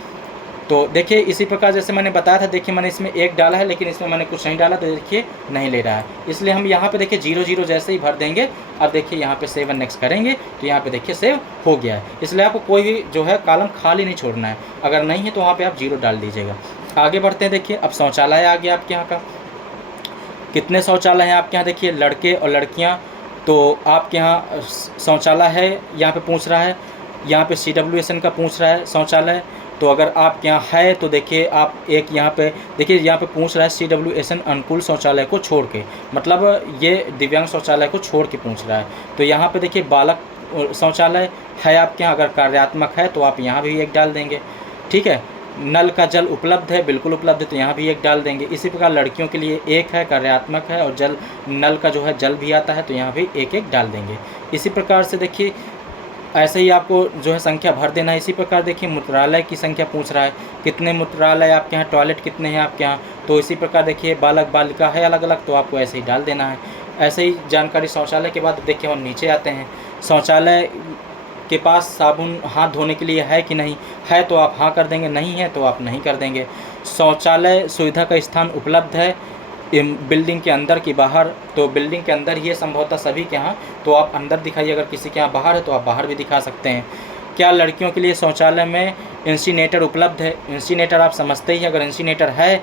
तो देखिए इसी प्रकार जैसे मैंने बताया था, देखिए मैंने इसमें 1 डाला है लेकिन इसमें मैंने कुछ नहीं डाला तो देखिए नहीं ले रहा है, इसलिए हम यहाँ पे देखिए 0 जैसे ही भर देंगे। अब देखिए यहाँ पे सेव एंड नेक्स्ट करेंगे तो यहाँ पे देखिए सेव हो गया है। इसलिए आपको कोई भी जो है कॉलम खाली नहीं छोड़ना है, अगर नहीं है तो वहाँ पर आप 0 डाल दीजिएगा। आगे बढ़ते हैं, देखिए अब शौचालय आ गया आपके यहाँ का। कितने शौचालय हैं आपके यहाँ, देखिए लड़के और लड़कियाँ, तो आपके यहाँ शौचालय है यहाँ पे पूछ रहा है, यहाँ पे CWSN का पूछ रहा है शौचालय। तो अगर आपके यहाँ है तो देखिए आप एक यहाँ पे देखिए, यहाँ पे पूछ रहा है CWSN अनुकूल शौचालय को छोड़ के, मतलब ये दिव्यांग शौचालय को छोड़ के पूछ रहा है। तो यहाँ पे देखिए बालक शौचालय है आपके यहाँ, अगर कार्यात्मक है तो आप यहाँ भी 1 डाल देंगे, ठीक है। नल का जल उपलब्ध है, बिल्कुल उपलब्ध है, तो यहाँ भी 1 डाल देंगे। इसी प्रकार लड़कियों के लिए 1 है, कार्यात्मक है, और नल का जो है जल भी आता है तो यहाँ भी 1 डाल देंगे। इसी प्रकार से देखिए ऐसे ही आपको जो है संख्या भर देना है। इसी प्रकार देखिए मूत्रालय की संख्या पूछ रहा है, कितने मूत्रालय आपके यहाँ, टॉयलेट कितने हैं आपके यहाँ, तो इसी प्रकार देखिए बालक बालिका है अलग अलग, तो आपको ऐसे ही डाल देना है। ऐसे ही जानकारी शौचालय के बाद देखिए हम नीचे आते हैं। शौचालय के पास साबुन हाथ धोने के लिए है कि नहीं, है तो आप हाँ कर देंगे, नहीं है तो आप नहीं कर देंगे। शौचालय सुविधा का स्थान उपलब्ध है बिल्डिंग के अंदर की बाहर, तो बिल्डिंग के अंदर ही है संभवतः सभी के यहाँ, तो आप अंदर दिखाइए। अगर किसी के यहाँ बाहर है तो आप बाहर भी दिखा सकते हैं। क्या लड़कियों के लिए शौचालय में इंसीनेटर उपलब्ध है, इंसीनेटर आप समझते ही, अगर इंसीनेटर है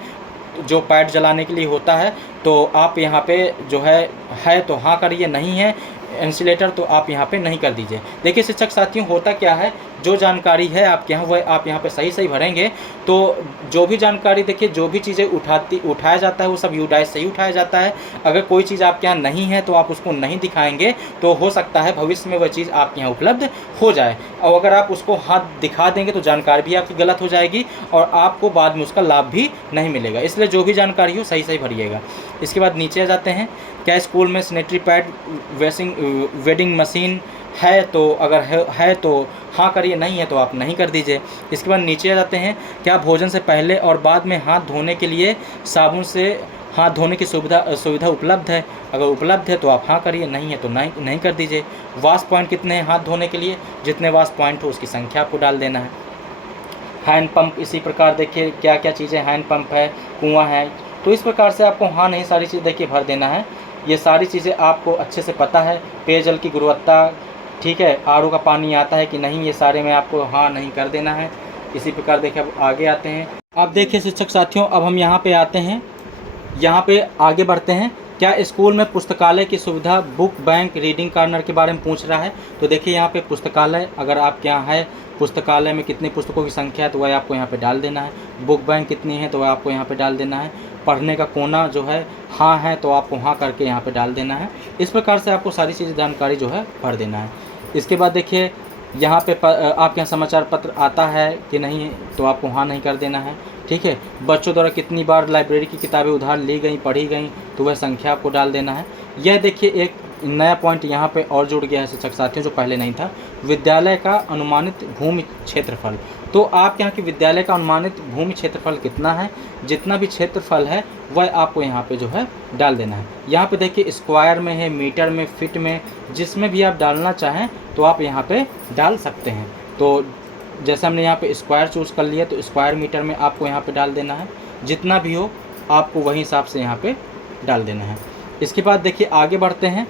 जो पैड जलाने के लिए होता है तो आप यहाँ पे जो है तो हाँ करिए, नहीं है इंसुलेटर तो आप यहाँ पे नहीं कर दीजिए। देखिए शिक्षक साथियों, होता क्या है, जो जानकारी है आपके यहाँ वह आप यहाँ पे सही भरेंगे, तो जो भी जानकारी देखिए, जो भी चीज़ें उठाया जाता है वो सब यूडाइस से ही उठाया जाता है। अगर कोई चीज़ आपके यहाँ नहीं है तो आप उसको नहीं दिखाएंगे, तो हो सकता है भविष्य में वह चीज़ आपके यहाँ उपलब्ध हो जाए, और अगर आप उसको हाथ दिखा देंगे तो जानकारी भी आपकी गलत हो जाएगी और आपको बाद में उसका लाभ भी नहीं मिलेगा। इसलिए जो भी जानकारी हो सही भरिएगा। इसके बाद नीचे आ जाते हैं, क्या स्कूल में सैनिटरी पैड वेडिंग मशीन है, तो अगर है तो हाँ करिए, नहीं है तो आप नहीं कर दीजिए। इसके बाद नीचे आ जाते हैं, क्या भोजन से पहले और बाद में हाथ धोने के लिए साबुन से हाथ धोने की सुविधा उपलब्ध है। अगर उपलब्ध है तो आप हाँ करिए, नहीं है तो नहीं कर दीजिए। वॉश पॉइंट कितने हैं हाथ धोने के लिए, जितने वॉश पॉइंट हो उसकी संख्या आपको डाल देना है। हैंड पंप इसी प्रकार देखिए क्या क्या चीज़ें, हैंड पंप है, कुआं है, तो इस प्रकार से आपको हाँ नहीं सारी चीज़ देखिए भर देना है। ये सारी चीज़ें आपको अच्छे से पता है। पेयजल की गुणवत्ता, ठीक है, आरओ का पानी आता है कि नहीं, ये सारे में आपको हाँ नहीं कर देना है। इसी प्रकार देखिए अब आगे आते हैं। अब देखिए शिक्षक साथियों, अब हम यहाँ पे आते हैं, यहाँ पे आगे बढ़ते हैं। क्या स्कूल में पुस्तकालय की सुविधा, बुक बैंक, रीडिंग कॉर्नर के बारे में पूछ रहा है। तो देखिए यहाँ पे पुस्तकालय, अगर आपके यहाँ है, पुस्तकालय में कितनी पुस्तकों की संख्या है तो वह आपको यहाँ पे डाल देना है। बुक बैंक कितनी है तो वह आपको यहाँ पे डाल देना है। पढ़ने का कोना जो है हाँ है तो आपको हाँ करके यहाँ पे डाल देना है। इस प्रकार से आपको सारी चीज़ें जानकारी जो है भर देना है। इसके बाद देखिए यहाँ पे आपके यहाँ समाचार पत्र आता है कि नहीं तो आपको हाँ नहीं कर देना है। ठीक है, बच्चों द्वारा कितनी बार लाइब्रेरी की किताबें उधार ली गई, पढ़ी गई, तो वह संख्या आपको डाल देना है। यह देखिए एक नया पॉइंट यहाँ पे और जुड़ गया है शिक्षक साथियों, जो पहले नहीं था। विद्यालय का अनुमानित भूमि क्षेत्रफल, तो आपके यहाँ के विद्यालय का अनुमानित भूमि क्षेत्रफल कितना है, जितना भी क्षेत्रफल है वह आपको यहाँ पे जो है डाल देना है। यहाँ पे देखिए स्क्वायर में है, मीटर में, फीट में, जिसमें भी आप डालना चाहें तो आप यहाँ पे डाल सकते हैं। तो जैसे हमने यहाँ पे स्क्वायर चूज़ कर लिया तो स्क्वायर मीटर में आपको यहाँ पे डाल देना है। जितना भी हो आपको वही हिसाब से यहाँ पे डाल देना है। इसके बाद देखिए आगे बढ़ते हैं।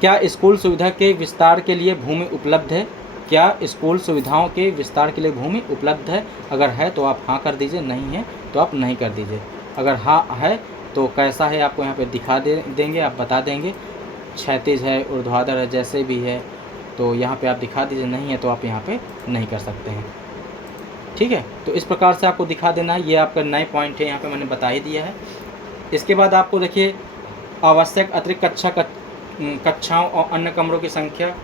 क्या स्कूल सुविधा के विस्तार के लिए भूमि उपलब्ध है? क्या स्कूल सुविधाओं के विस्तार के लिए भूमि उपलब्ध है? अगर है तो आप हाँ कर दीजिए, नहीं है तो आप नहीं कर दीजिए। अगर हाँ है तो कैसा है आपको यहाँ पे दिखा देंगे, आप बता देंगे। क्षैतिज है, ऊर्ध्वाधर है, जैसे भी है तो यहाँ पे आप दिखा दीजिए। नहीं है तो आप यहाँ पे नहीं कर सकते हैं। ठीक है, तो इस प्रकार से आपको दिखा देना है। ये आपका नए पॉइंट है, यहाँ पे मैंने बता ही दिया है। इसके बाद आपको देखिए आवश्यक अतिरिक्त कक्षाओं और अन्य कमरों की संख्या।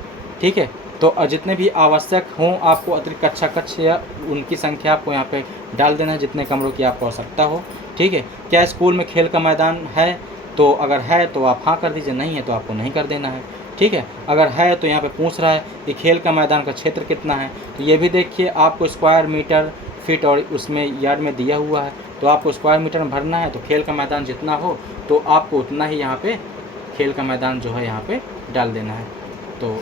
ठीक है, तो जितने भी आवश्यक हों आपको अतिरिक्त कक्ष या उनकी संख्या आपको यहाँ पे डाल देना है, जितने कमरों की आपको आवश्यकता हो। ठीक है, क्या स्कूल में खेल का मैदान है? तो अगर है तो आप हाँ कर दीजिए, नहीं है तो आपको नहीं कर देना है। ठीक है, अगर है तो यहाँ पे पूछ रहा है कि खेल का मैदान का क्षेत्र कितना है, तो ये भी देखिए आपको स्क्वायर मीटर, फीट और उसमें यार्ड में दिया हुआ है, तो आपको स्क्वायर मीटर में भरना है। तो खेल का मैदान जितना हो तो आपको उतना ही यहाँ पे खेल का मैदान जो है यहाँ पे डाल देना है। तो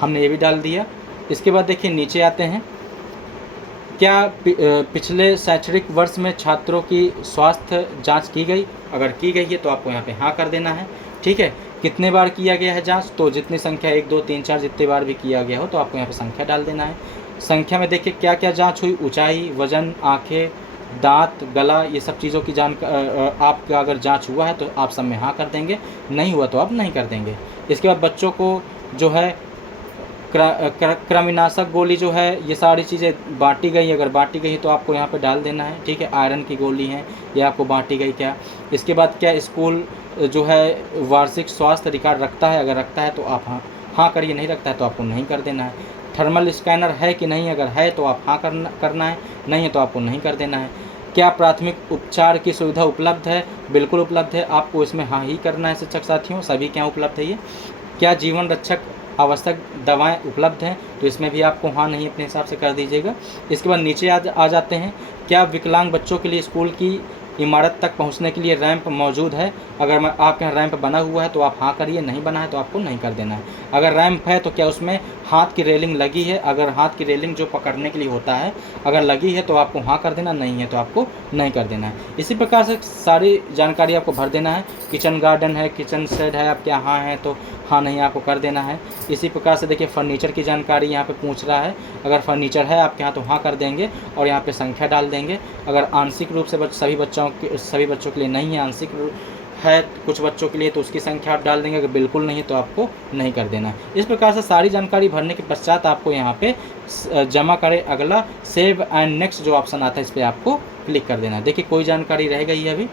हमने ये भी डाल दिया। इसके बाद देखिए नीचे आते हैं। क्या पिछले शैक्षणिक वर्ष में छात्रों की स्वास्थ्य जांच की गई? अगर की गई है तो आपको यहाँ पे हाँ कर देना है। ठीक है, कितने बार किया गया है जांच? तो जितनी संख्या 1 2 3 4 जितने बार भी किया गया हो तो आपको यहाँ पे संख्या डाल देना है। संख्या में देखिए क्या क्या जांच हुई, ऊंचाई, वजन, आँखें, दांत, गला, ये सब चीज़ों की आपका अगर जांच हुआ है तो आप सब में हाँ कर देंगे, नहीं हुआ तो आप नहीं कर देंगे। इसके बाद बच्चों को जो है कृमिनाशक गोली जो है, ये सारी चीज़ें बांटी गई, अगर बांटी गई तो आपको यहाँ पे डाल देना है। ठीक है, आयरन की गोली है, ये आपको बांटी गई क्या। इसके बाद क्या स्कूल जो है वार्षिक स्वास्थ्य रिकॉर्ड रखता है? अगर रखता है तो आप हाँ करिए, नहीं रखता है तो आपको नहीं कर देना है। थर्मल स्कैनर है कि नहीं? अगर है तो आप हाँ करना है, नहीं है तो आपको नहीं कर देना है। क्या प्राथमिक उपचार की सुविधा उपलब्ध है? बिल्कुल उपलब्ध है, आपको इसमें हाँ ही करना है शिक्षक साथियों, सभी क्या उपलब्ध है ये। क्या जीवन रक्षक आवश्यक दवाएं उपलब्ध हैं? तो इसमें भी आपको हाँ नहीं अपने हिसाब से कर दीजिएगा। इसके बाद नीचे आ जाते हैं। क्या विकलांग बच्चों के लिए स्कूल की इमारत तक पहुंचने के लिए रैंप मौजूद है? अगर आपके यहाँ रैंप बना हुआ है तो आप हाँ करिए, नहीं बना है तो आपको नहीं कर देना है। अगर रैंप है तो क्या उसमें हाथ की रेलिंग लगी है? अगर हाथ की रेलिंग जो पकड़ने के लिए होता है अगर लगी है तो आपको हाँ कर देना, नहीं है तो आपको नहीं कर देना है। इसी प्रकार से सारी जानकारी आपको भर देना है। किचन गार्डन है, किचन शेड है, आपके यहाँ है तो हाँ नहीं आपको कर देना है। इसी प्रकार से देखिए फर्नीचर की जानकारी यहाँ पे पूछ रहा है। अगर फर्नीचर है आपके यहाँ तो हाँ कर देंगे और यहाँ पे संख्या डाल देंगे। अगर आंशिक रूप से सभी बच्चों के लिए नहीं है, आंशिक है कुछ बच्चों के लिए तो उसकी संख्या आप डाल देंगे। अगर बिल्कुल नहीं है तो आपको नहीं कर देना। इस प्रकार से सारी जानकारी भरने के पश्चात आपको यहाँ पे जमा करें अगला, सेव एंड नेक्स्ट जो ऑप्शन आता है इस पर आपको क्लिक कर देना है। देखिए कोई जानकारी रह गई है अभी।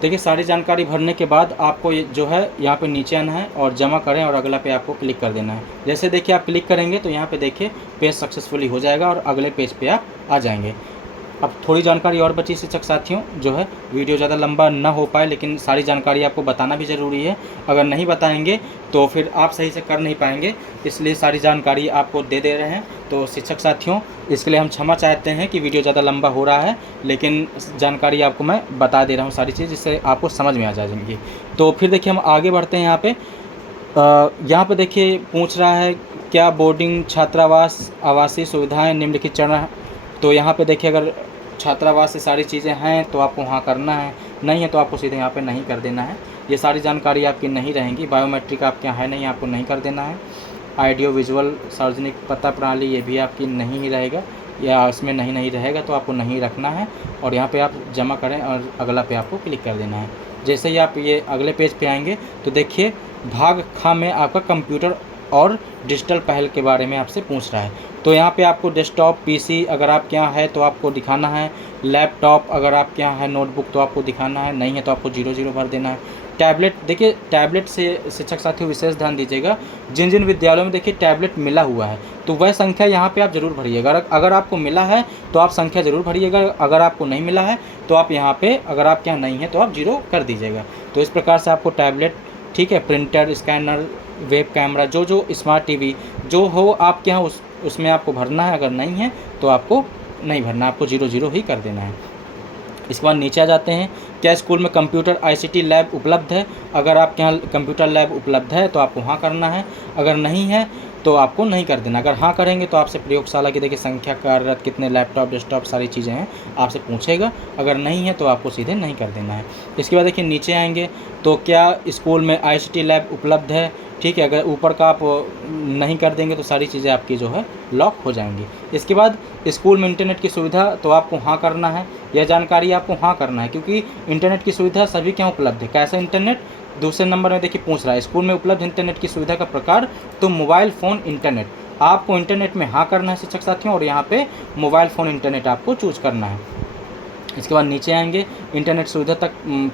देखिए सारी जानकारी भरने के बाद आपको जो है यहाँ पे नीचे आना है और जमा करें और अगला पे आपको क्लिक कर देना है। जैसे देखिए आप क्लिक करेंगे तो यहाँ पे देखिए पेज सक्सेसफुली हो जाएगा और अगले पेज पे आप आ जाएंगे। अब थोड़ी जानकारी और बची शिक्षक साथियों, जो है वीडियो ज़्यादा लंबा ना हो पाए, लेकिन सारी जानकारी आपको बताना भी ज़रूरी है। अगर नहीं बताएंगे तो फिर आप सही से कर नहीं पाएंगे, इसलिए सारी जानकारी आपको दे रहे हैं। तो शिक्षक साथियों, इसके लिए हम क्षमा चाहते हैं कि वीडियो ज़्यादा लंबा हो रहा है, लेकिन जानकारी आपको मैं बता दे रहा हूँ सारी चीज़, जिससे आपको समझ में आ जाएंगी। तो फिर देखिए हम आगे बढ़ते हैं। यहाँ पे देखिए पूछ रहा है क्या बोर्डिंग छात्रावास आवासीय सुविधाएं निम्नलिखित चरण। तो यहाँ पे देखिए अगर छात्रावास से सारी चीज़ें हैं तो आपको हाँ करना है, नहीं है तो आपको सीधे यहाँ पे नहीं कर देना है। ये सारी जानकारी आपकी नहीं रहेंगी। बायोमेट्रिक आपके यहाँ है नहीं, आपको नहीं कर देना है। ऑडियो विजुअल सार्वजनिक पता प्रणाली ये भी आपकी नहीं ही रहेगा, या इसमें नहीं रहेगा तो आपको नहीं रखना है। और यहाँ पे आप जमा करें और अगला पे आपको क्लिक कर देना है। जैसे ही आप ये अगले पेज पे आएंगे तो देखिए भाग ख में आपका कंप्यूटर और डिजिटल पहल के बारे में आपसे पूछ रहा है। तो यहाँ पे आपको डेस्कटॉप पीसी अगर आपके यहाँ है तो आपको दिखाना है, लैपटॉप अगर आपके यहाँ है, नोटबुक तो आपको दिखाना है, नहीं है तो आपको 0 भर देना है। टैबलेट, देखिए टैबलेट से शिक्षक साथियों विशेष ध्यान दीजिएगा, जिन जिन विद्यालयों में देखिए टैबलेट मिला हुआ है तो वह संख्या यहाँ पे आप ज़रूर भरिएगा। अगर आपको मिला है तो आप संख्या ज़रूर भरिएगा, अगर आपको नहीं मिला है तो आप यहाँ पे, अगर आपके यहाँ नहीं है तो आप 0 कर दीजिएगा। तो इस प्रकार से आपको टैबलेट, ठीक है, प्रिंटर, स्कैनर, वेब कैमरा, जो स्मार्ट टीवी जो हो आपके यहाँ उसमें आपको भरना है। अगर नहीं है तो आपको नहीं भरना, आपको 0 ही कर देना है। इसके बाद नीचे आ जाते हैं, क्या स्कूल में कंप्यूटर ICT लैब उपलब्ध है। अगर आपके यहाँ कंप्यूटर लैब उपलब्ध है तो आपको हाँ करना है, अगर नहीं है तो आपको नहीं कर देना। अगर हाँ करेंगे तो आपसे प्रयोगशाला की देखिए संख्या, कार्यरत कितने लैपटॉप, डेस्कटॉप सारी चीज़ें हैं आपसे पूछेगा। अगर नहीं है तो आपको सीधे नहीं कर देना है। इसके बाद देखिए नीचे आएंगे तो क्या स्कूल में ICT लैब उपलब्ध है, ठीक है। अगर ऊपर का आप नहीं कर देंगे तो सारी चीज़ें आपकी जो है लॉक हो जाएंगी। इसके बाद स्कूल में इंटरनेट की सुविधा, तो आपको हाँ करना है। यह जानकारी आपको हाँ करना है क्योंकि इंटरनेट की सुविधा सभी के यहाँ उपलब्ध है। कैसा इंटरनेट, दूसरे नंबर में देखिए पूछ रहा है स्कूल में उपलब्ध इंटरनेट की सुविधा का प्रकार, तो मोबाइल फ़ोन इंटरनेट। आपको इंटरनेट में हाँ करना है शिक्षक साथियों, और यहाँ पे मोबाइल फ़ोन इंटरनेट आपको चूज करना है। इसके बाद नीचे आएंगे, इंटरनेट सुविधा तक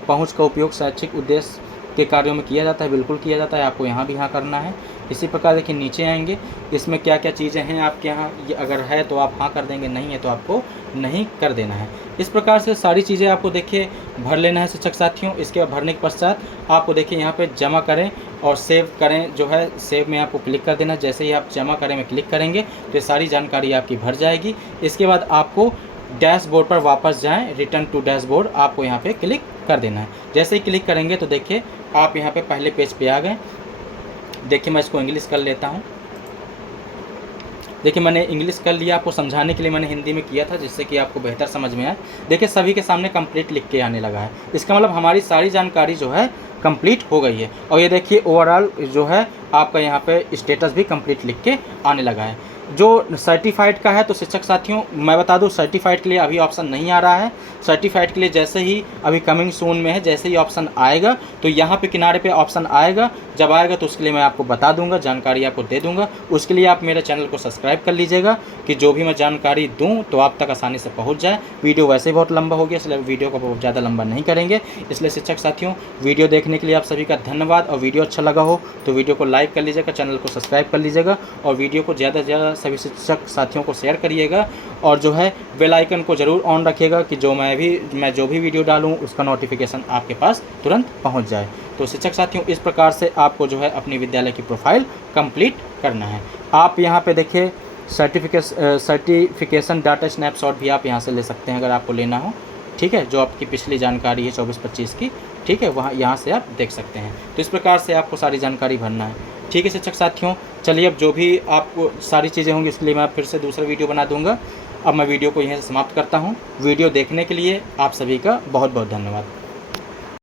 पहुँच का उपयोग शैक्षिक उद्देश्य के कार्यों में किया जाता है, बिल्कुल किया जाता है, आपको यहाँ भी हाँ करना है। इसी प्रकार देखिए नीचे आएंगे, इसमें क्या क्या चीज़ें हैं आपके यहाँ, ये अगर है तो आप हाँ कर देंगे, नहीं है तो आपको नहीं कर देना है। इस प्रकार से सारी चीज़ें आपको देखिए भर लेना है शिक्षक साथियों। इसके बाद भरने के पश्चात आपको देखिए यहाँ पे जमा करें और सेव करें, जो है सेव में आपको क्लिक कर देना। जैसे ही आप जमा करें में क्लिक करेंगे तो ये सारी जानकारी आपकी भर जाएगी। इसके बाद आपको डैशबोर्ड पर वापस जाएं, रिटर्न टू डैशबोर्ड आपको यहाँ पे क्लिक कर देना है। जैसे ही क्लिक करेंगे तो देखिए आप यहाँ पे पहले पेज पे आ गए। देखिए मैं इसको इंग्लिश कर लेता हूँ। देखिए मैंने इंग्लिश कर लिया, आपको समझाने के लिए मैंने हिंदी में किया था जिससे कि आपको बेहतर समझ में आए। देखिए सभी के सामने कंप्लीट लिख के आने लगा है, इसका मतलब हमारी सारी जानकारी जो है कंप्लीट हो गई है। और ये देखिए ओवरऑल जो है आपका यहाँ पे स्टेटस भी कंप्लीट लिख के आने लगा है। जो सर्टिफाइड का है तो शिक्षक साथियों मैं बता दूं, सर्टिफाइड के लिए अभी ऑप्शन नहीं आ रहा है। सर्टिफाइड के लिए जैसे ही अभी कमिंग सून में है, जैसे ही ऑप्शन आएगा तो यहाँ पे किनारे पे ऑप्शन आएगा। जब आएगा तो उसके लिए मैं आपको बता दूंगा, जानकारी आपको दे दूंगा। उसके लिए आप मेरे चैनल को सब्सक्राइब कर लीजिएगा कि जो भी मैं जानकारी दूँ तो आप तक आसानी से पहुँच जाए। वीडियो वैसे ही बहुत लंबा हो गया, इसलिए वीडियो को बहुत ज़्यादा लंबा नहीं करेंगे। इसलिए शिक्षक साथियों वीडियो देखने के लिए आप सभी का धन्यवाद। और वीडियो अच्छा लगा हो तो वीडियो को लाइक कर लीजिएगा, चैनल को सब्सक्राइब कर लीजिएगा और वीडियो को ज़्यादा से ज़्यादा सभी शिक्षक साथियों को शेयर करिएगा। और जो है बेल आइकन को ज़रूर ऑन रखिएगा कि मैं जो भी वीडियो डालूँ उसका नोटिफिकेशन आपके पास तुरंत पहुंच जाए। तो शिक्षक साथियों इस प्रकार से आपको जो है अपनी विद्यालय की प्रोफाइल कंप्लीट करना है। आप यहाँ पे देखिए सर्टिफिकेशन डाटा स्नैपशॉट भी आप यहाँ से ले सकते हैं अगर आपको लेना हो, ठीक है। जो आपकी पिछली जानकारी है 24-25 की, ठीक है, वहाँ यहाँ से आप देख सकते हैं। तो इस प्रकार से आपको सारी जानकारी भरना है, ठीक है शिक्षक साथियों। चलिए अब जो भी आपको सारी चीज़ें होंगी उसके लिए मैं फिर से दूसरा वीडियो बना दूंगा। अब मैं वीडियो को यहीं से समाप्त करता हूँ। वीडियो देखने के लिए आप सभी का बहुत बहुत धन्यवाद।